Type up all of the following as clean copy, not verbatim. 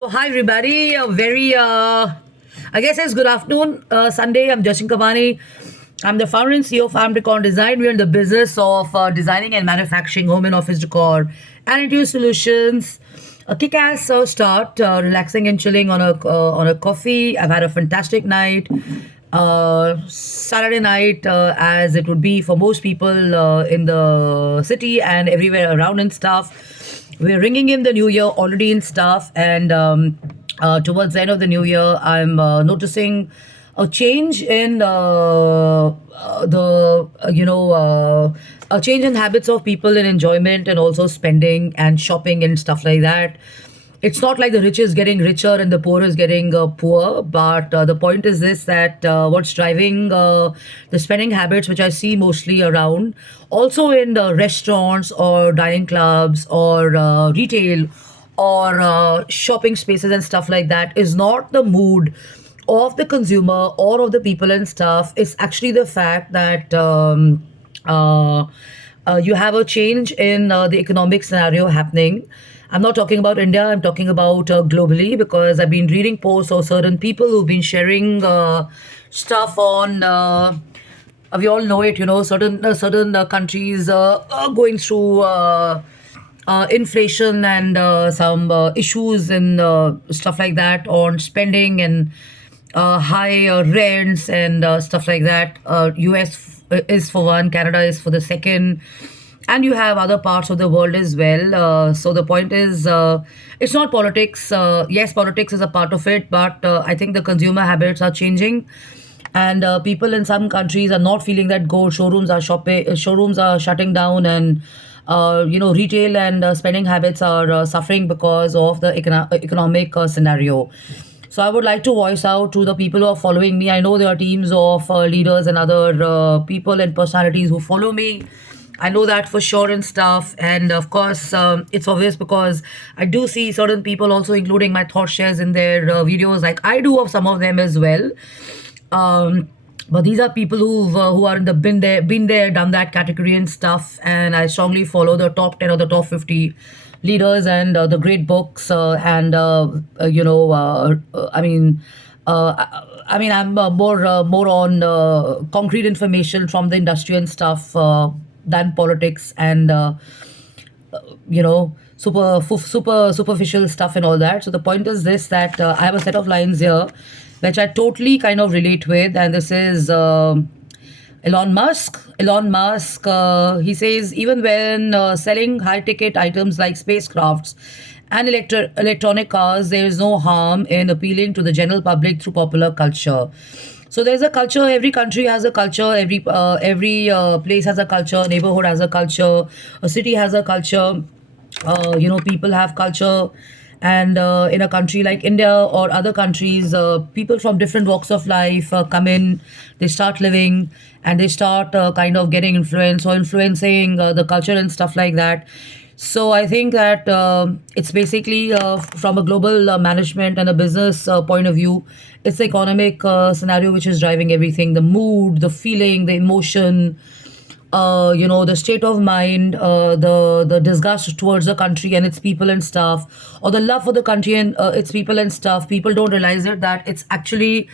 Hi, everybody. I guess it's good afternoon. Sunday, I'm Justin Kamani. I'm the founder and CEO of Amdecor Design. We're in the business of designing and manufacturing home and office decor and interior solutions. A kick-ass start, relaxing and chilling on a coffee. I've had a fantastic night. Saturday night, as it would be for most people in the city and everywhere around and stuff. We're ringing in the new year already in stuff, and towards the end of the new year, I'm noticing a change in the a change in habits of people in enjoyment and also spending and shopping and stuff like that. It's not like the rich is getting richer and the poor is getting poor, but the point is this, that what's driving the spending habits, which I see mostly around, also in the restaurants or dining clubs or retail or shopping spaces and stuff like that, is not the mood of the consumer or of the people and stuff. It's actually the fact that uh, you have a change in the economic scenario happening. I'm not talking about India, I'm talking about globally, because I've been reading posts of certain people who've been sharing stuff on. We all know it, certain countries are going through inflation and some issues and stuff like that on spending and high rents and stuff like that. US is for one, Canada is for the second, and you have other parts of the world as well. So the point is, it's not politics. Yes, politics is a part of it, but I think the consumer habits are changing, and people in some countries are not feeling that gold. Showrooms are shutting down, and retail and spending habits are suffering because of the economic scenario. So I would like to voice out to the people who are following me. I know there are teams of leaders and other people and personalities who follow me. I know that for sure and stuff. And of course, it's obvious because I do see certain people also including my thought shares in their videos, like I do of some of them as well. But these are people who are in the been there, done that category and stuff. And I strongly follow the top 10 or the top 50 leaders and the great books and I'm more on concrete information from the industry and stuff than politics and super superficial stuff and all that. So the point is this, that I have a set of lines here which I totally kind of relate with, and this is Elon Musk. He says even when selling high ticket items like spacecrafts and electronic cars, there is no harm in appealing to the general public through popular culture. So there's a culture. Every country has a culture. Every place has a culture. Neighborhood has a culture. A city has a culture. People have culture. And in a country like India or other countries, people from different walks of life come in, they start living, and they start kind of getting influence or influencing the culture and stuff like that. So I think that it's basically from a global management and a business point of view, it's the economic scenario which is driving everything: the mood, the feeling, the emotion, the state of mind, the disgust towards the country and its people and stuff, or the love for the country and its people and stuff. People don't realize it, that it's actually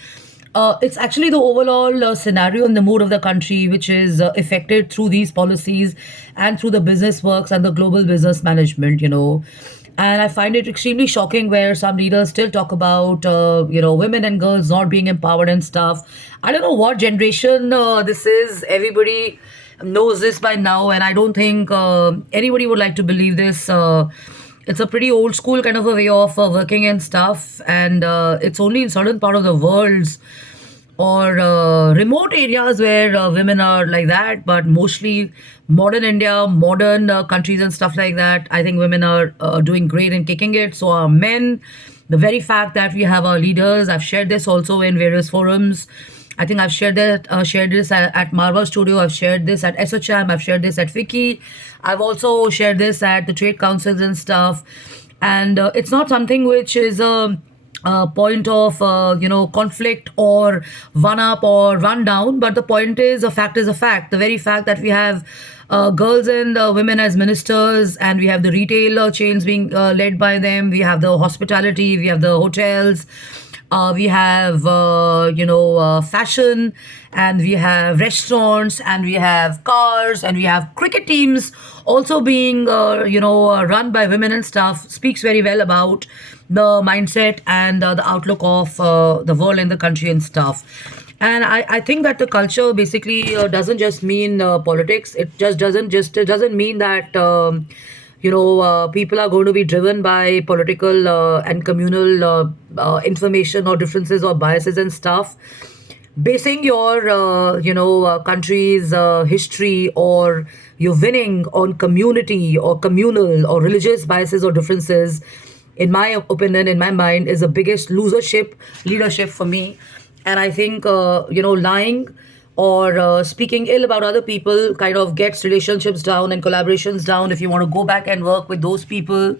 the overall scenario and the mood of the country which is affected through these policies and through the business works and the global business management. And I find it extremely shocking where some leaders still talk about women and girls not being empowered and stuff. I don't know what generation this is. Everybody knows this by now, and I don't think anybody would like to believe this. It's a pretty old school kind of a way of working and stuff, and it's only in certain part of the worlds or remote areas where women are like that. But mostly modern India, modern countries and stuff like that, I think women are doing great and kicking it. So are men. The very fact that we have our leaders, I've shared this also in various forums. I think I've shared this at Marvel Studio. I've shared this at SHM. I've shared this at Wiki. I've also shared this at the trade councils and stuff. And it's not something which is point of conflict or one up or run down, but the point is, a fact is a fact. The very fact that we have girls and women as ministers, and we have the retail chains being led by them, we have the hospitality, we have the hotels, we have fashion, and we have restaurants, and we have cars, and we have cricket teams also being run by women and stuff, speaks very well about the mindset and the outlook of the world and the country and stuff. And I think that the culture basically doesn't just mean politics. It doesn't mean that people are going to be driven by political and communal information or differences or biases and stuff. Basing your country's history or your winning on community or communal or religious biases or differences, in my opinion, in my mind, is the biggest losership leadership for me. And I think lying or speaking ill about other people kind of gets relationships down and collaborations down. If you want to go back and work with those people,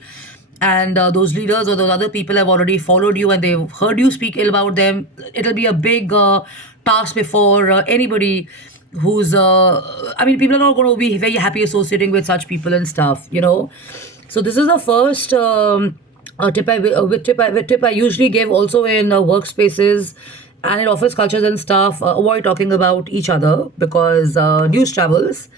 and those leaders or those other people have already followed you and they've heard you speak ill about them, it'll be a big task before anybody who's people are not going to be very happy associating with such people and stuff. So this is the first tip I usually give also in workspaces and in office cultures and stuff. Avoid talking about each other, because news travels.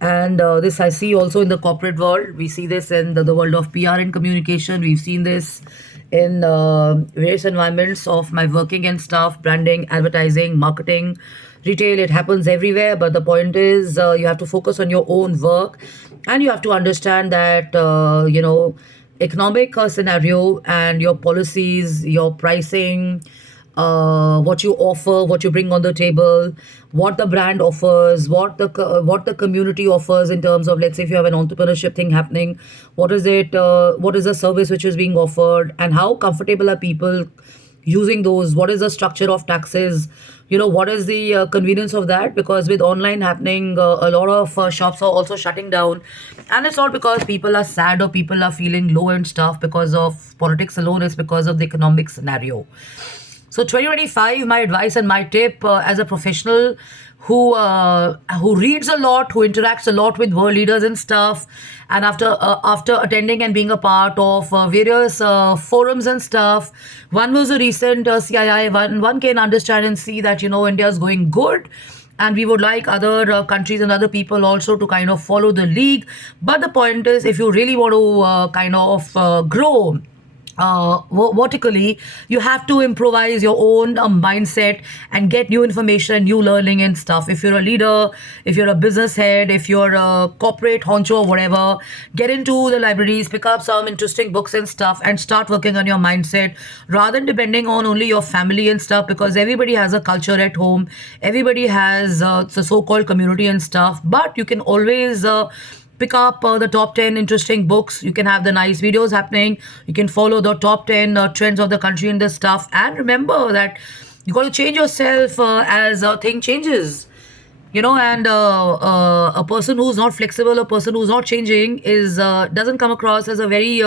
And this I see also in the corporate world. We see this in the world of PR and communication. We've seen this in various environments of my working and stuff, branding, advertising, marketing, retail. It happens everywhere. But the point is, you have to focus on your own work, and you have to understand that, economic scenario and your policies, your pricing, what you offer, what you bring on the table, what the brand offers, what the community offers in terms of, let's say, if you have an entrepreneurship thing happening, what is it? What is the service which is being offered, and how comfortable are people using those? What is the structure of taxes? What is the convenience of that? Because with online happening, a lot of shops are also shutting down, and it's not because people are sad or people are feeling low and stuff because of politics alone. It's because of the economic scenario. So 2025, my advice and my tip as a professional who reads a lot, who interacts a lot with world leaders and stuff, and after attending and being a part of various forums and stuff, one was a recent CII. One can understand and see that India is going good. And we would like other countries and other people also to kind of follow the league. But the point is, if you really want to grow vertically, you have to improvise your own mindset and get new information, new learning and stuff. If you're a leader, if you're a business head, if you're a corporate honcho or whatever, get into the libraries, pick up some interesting books and stuff, and start working on your mindset rather than depending on only your family and stuff, because everybody has a culture at home, everybody has the so-called community and stuff. But you can always pick up the top 10 interesting books. You can have the nice videos happening. You can follow the top 10 trends of the country and this stuff. And remember that you got to change yourself as thing changes. And a person who's not flexible, a person who's not changing is doesn't come across as a very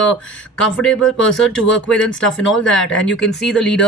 comfortable person to work with and stuff and all that. And you can see the leader